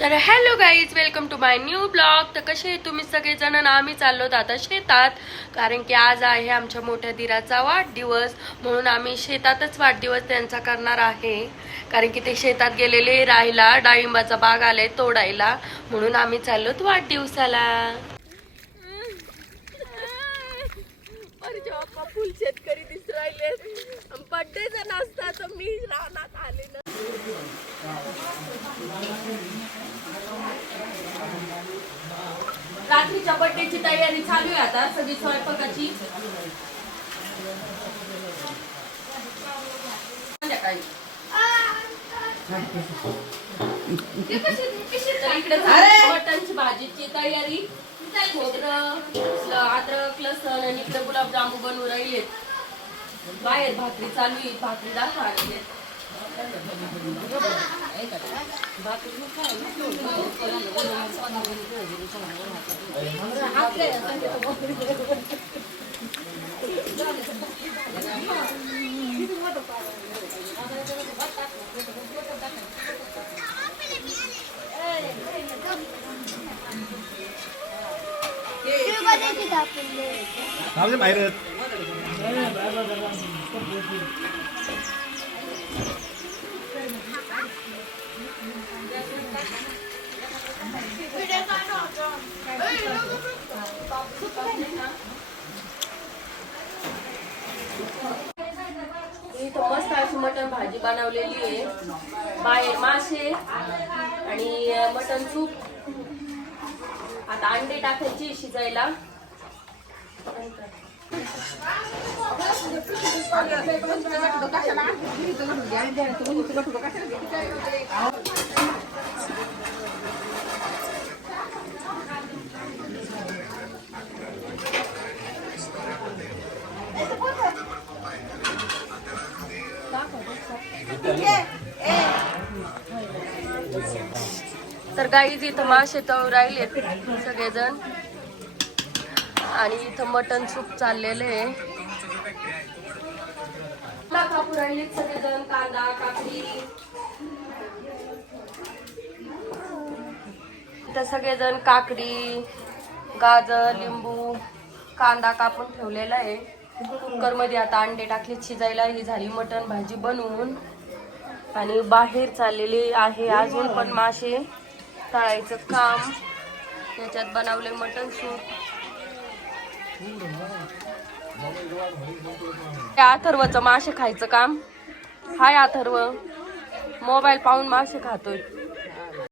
तर hello guys, welcome to my new blog. तर कसे तुम्ही सगळेजण? आम्ही चाललो आता शेतात, कारण की आज आहे आमच्या मोठ्या दिराचा वाढदिवस. म्हणून आम्ही शेतातच वाढदिवस त्यांचा करणार आहे, कारण की ते शेतात गेलेले राहिला डाळिंबाचा बाग आलाय तोडायला, म्हणून आम्ही चाललोत वाढदिवसाला. फुल शेतकरी दिसू राहिले, बर्थडेचा नाश्ता तर मी रानात आले ना. रात्रीच्या बर्थडेची तयारी चालू आहे आता, सगळी स्वयंपाकाची. इकडे मटनची भाजीची तयारी, खोबरं, अद्रक, लसण, आणि इकडे गुलाबजामू बनवून राहिले. बाहेर भाकरी चालू आहे, भाकरी दाखवा. बाहेर इथं मस्त अशी मटण भाजी बनवलेली आहे. बाहेर मासे आणि मटण सूप. आता अंडे टाकायची शिजायला. तर गाईज इथं मासे तळू राहिलेत सगळेजण, आणि इथं मटन सूप चाललेलं आहे. कापू राहिलेत सगळेजण, कांदा, काकडी. इथं सगळेजण काकडी, गाजर, लिंबू, कांदा कापून ठेवलेला आहे. कुकर मध्ये आता अंडे टाकले शिजायला. ही झाली मटण भाजी बनवून, आणि बाहेर चाललेले आहे अजून पण मासे तळायचं काम. याच्यात बनवले मटण सूप. अथर्वचं मासे खायचं काम. हाय अथर्व, मोबाईल पाहून मासे खातोय.